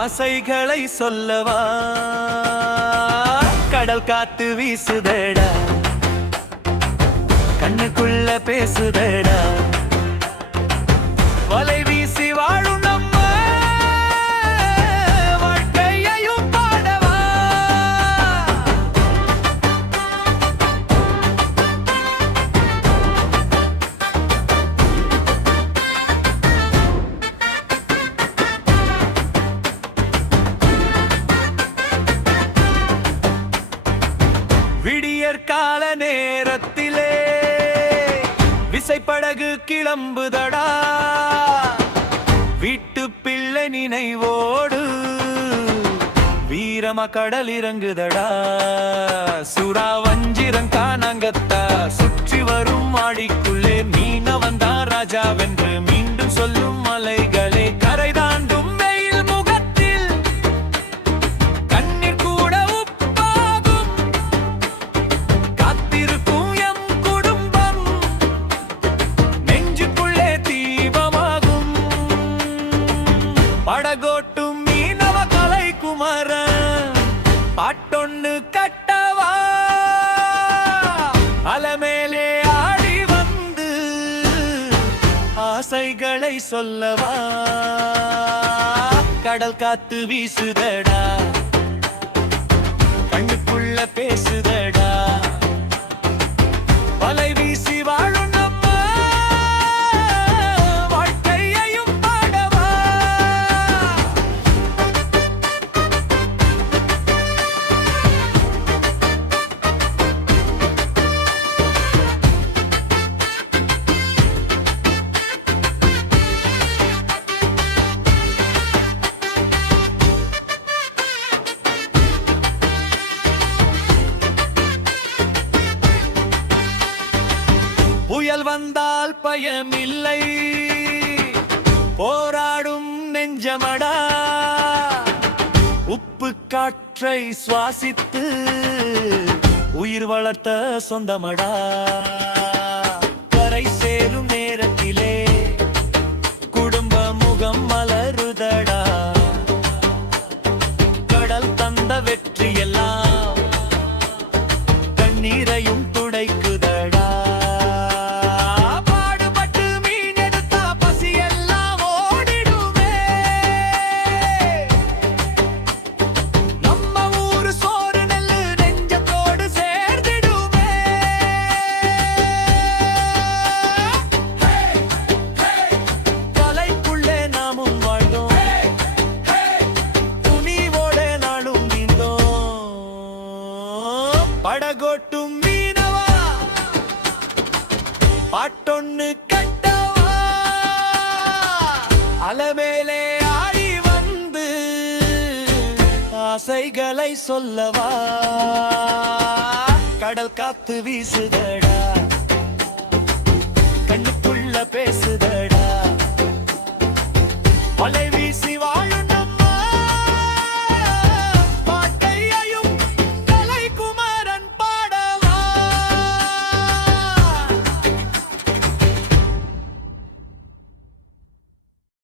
ஆசைகளை சொல்லவா கடல் காத்து வீசுதடா கண்ணுக்குள்ள பேசுதடா வலை வீசி வாழும் நம்ம வாழ்க்கையையும் பாடவா விடியற்கால நேரத்திலே விசைப்படகு கிளம்புதடா வீட்டு பிள்ளை நினைவோடு வீரமா கடல் இறங்குதடா சுறா வஞ்சிரம் காணாங்கத்தா சுற்றி வரும் ஆடிக்குள்ளே மீனவன் தான் ராஜாவென்று மீண்டும் சொல்லும் மலைகளே கரை தாண்டும் வெயில் முகத்தில் கண்ணீர் கூட உப்பாகும் காத்திருக்கும் எம் குடும்பம் நெஞ்சுக்குள்ளே தீபமாகும் படகோட்டும் மீனவ கலை குமரன் பாட்டொன்னு கட்டவா அலமேலே ஆடி வந்து ஆசைகளை சொல்லவா கடல் காத்து வீசுதடா கண்ணுக்குள்ள பேசுதடா வலை வீசி வாழும் நம்ம வாழ்க்கையையும் பாடவா புயல் வந்தால் பயமில்லை போராடும் நெஞ்சமடா உப்பு காற்றை சுவாசித்து உயிர் வளர்த்த சொந்தமடா கரை சேரும் நேரத்திலே குடும்ப முகம் மலருதடா கடல் தந்த வெற்றி எல்லாம் கண்ணீரையும் துடைக்குதடா படகோட்டும் மீனவா பாட்டொன்னு கட்டவா அலமேலே ஆடி வந்து ஆசைகளை சொல்லவா கடல் காத்து வீசுதடா கண்ணுக்குள்ள பேசுதடா வலை வீசி